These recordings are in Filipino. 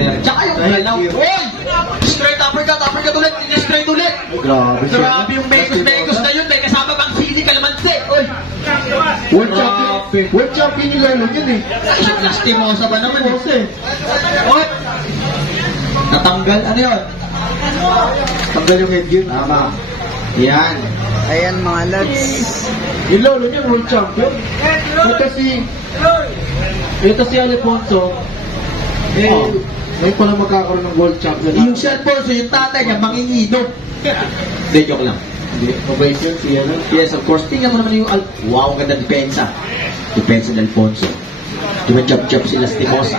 partner. Tsaka yung galaw. Oy! Straight uppercut ulit. Straight ulit. Grabe. Grabe yung Mekos na yun. May kasama pang sili kalamansi. Oy! World champion nila yun eh. Ay, lastimosa ba naman eh? Oy! Natanggal. Ano yun? Tanggal yung headgear. Tama. Yan. Ayan mga lads. Yung lolo niya, world champion. Ito si Alfonso. Ngayon pala magkakaroon ng world champion. Yung si Alfonso, yung tatay niya, manginginom. Hindi, joke lang. Hindi, mabait yun siya. Yes, of course. Tingnan mo naman yung wow, ganda depensa. Depensa ni Alfonso. Jab-jab si Lastimosa.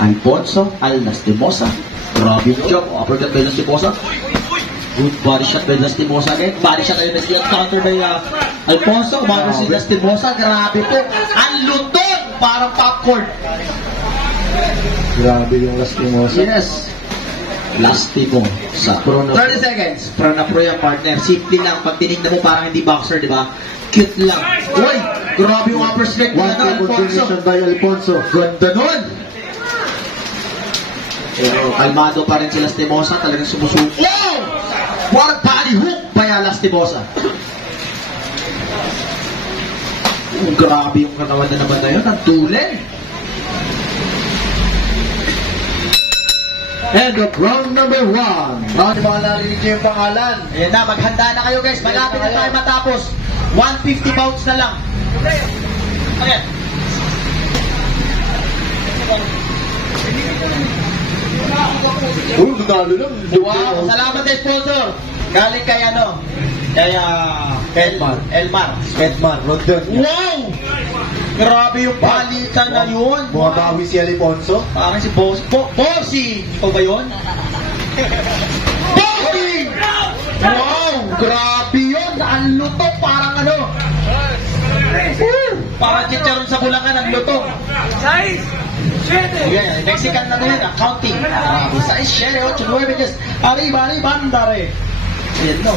Alfonso, Lastimosa. Grabe yung job. Uppercut by Lastimosa. Good body shot by Lastimosa again. Body shot again. Counter by Alfonso. Umaga si Lastimosa. Grabe po. Ang lutong. Parang popcorn. Grabe yung Lastimosa. Yes. Lastimosa. 30 seconds. Pro na pro yung partner. Simple lang. Pag tinignan mo parang hindi boxer, di ba? Cute lang. Uy! Grabe yung upper strike One na table Alfonso. finition by Alfonso. Ganda nun! Pero kalmado pa rin si Lastimosa. Talagang sumusuko. Wow! What a body hook by Lastimosa. Grabe yung katawan na naman na yun. Ang tulen. And of round number 1. Round mga narinig niyo yung pangalan. Ayan na, maghanda na kayo guys. Malapit na tayo matapos. 150 pounds na lang. Okay. Uy, nanalo lang. Wow, salamat sa sponsor. Galing kay ano? Kay Elmar. Rondon. Wow! Grabe yung palitan na yun. Bumabawi si Alfonso. Parang si Bossy. Ikaw ba yun? Bossy! Wow! Grabe yun. Ang luto. Parang ano? Parang chicharon sa Bulacan. Ang luto. Size! Yeah, Mexican na din. Accounting. 6, 7, 8, 9, 10. Arriba, andare. Yan no.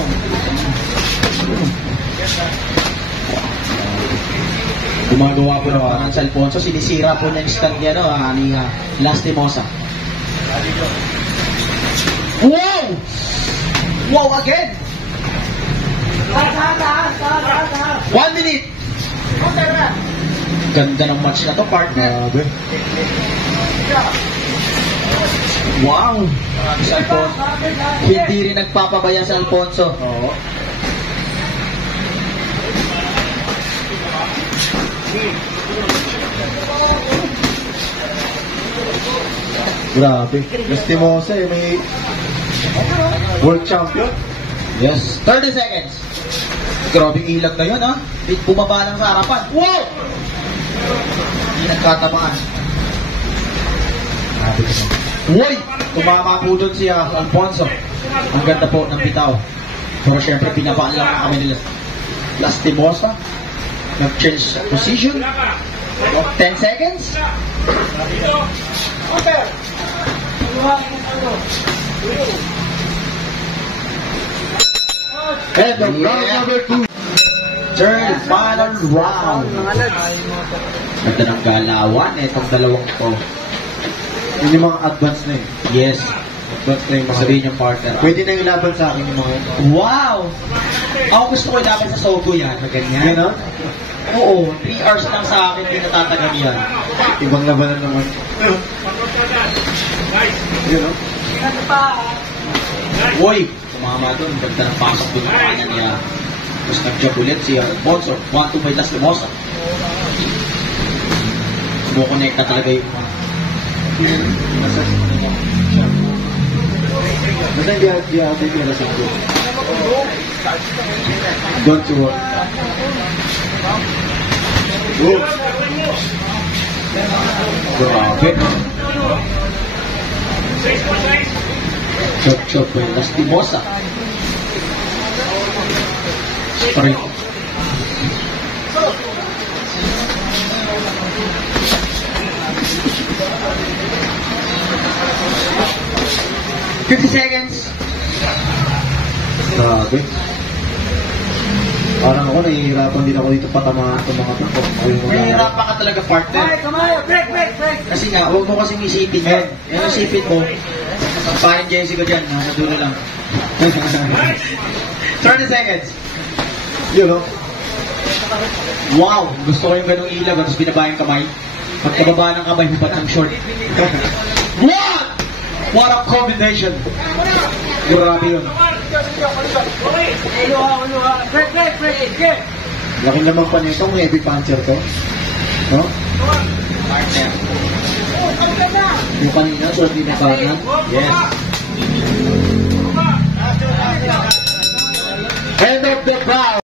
Gumagawa po naman sa Alfonso, sinisira po niya yung stand niya, no, ni Lastimosa. Wow! Wow again! 1 minute! Ganda ng match na to, partner. Grabe. Wow! Si Alfonso. Hindi rin nagpapabaya sa Alfonso. Oo. Grabe. Lastimosa eh, may world champion. Yes. 30 seconds. Grabe ilag na yun, ha? Bumaba lang sa harapan. Wow! Hindi nagkatamaan. Grabe ka naman. Uy! Tumama po doon si Alfonso. Ang ganda po ng bitaw. Pero syempre, pinabaan lang kami nila. Lastimosa. Nag-change position. 10 seconds. And the round number 2. Third final round. Mga lads. Ganda ng galawan. Itong dalawang to. Yun yung mga advance na eh. Yes. Advance na yung mga Sabihin yung partner. Pwede na yung laban sa akin yung mga yun. Wow! Ako gusto ko ilaban sa Sogo yan. Na ganyan. Yan o? Oo. 3 hours lang sa akin. Hindi natatagam yan. Ibang labanan naman. Yun o? Uy! Sumama doon. Ganda ng pasok doon ng kanya niya. Tapos nag-job ulit si Alfonso. 1-2 by Lastimosa. Sumukonect na talaga yung mga. Basta hindi atin yung lasang ko. Don't you worry. Oh! Grabe. Chop by Lastimosa. Straight. $50 seconds. Grabe. Parang ako, nahihirapan din ako dito patamaan itong mga to. Nahihirapan ka talaga, partner. Break, break, break. Kasi nga, huwag mo kasing isipin yan. Yan ang isipin mo. Parang Jessica dyan, nadulo lang. 30 seconds. Yun, no? Wow! Gusto ko yung ganong ilaw, tapos binaba yung kamay. Pagkababa ng kamay, hubat ng short. What? What a combination! Grabe yun. Break, break, break. Laki naman pa nito, may heavy puncher to. No? Partner. Yung kanina, so hindi na kanan. Yes. End of the bout!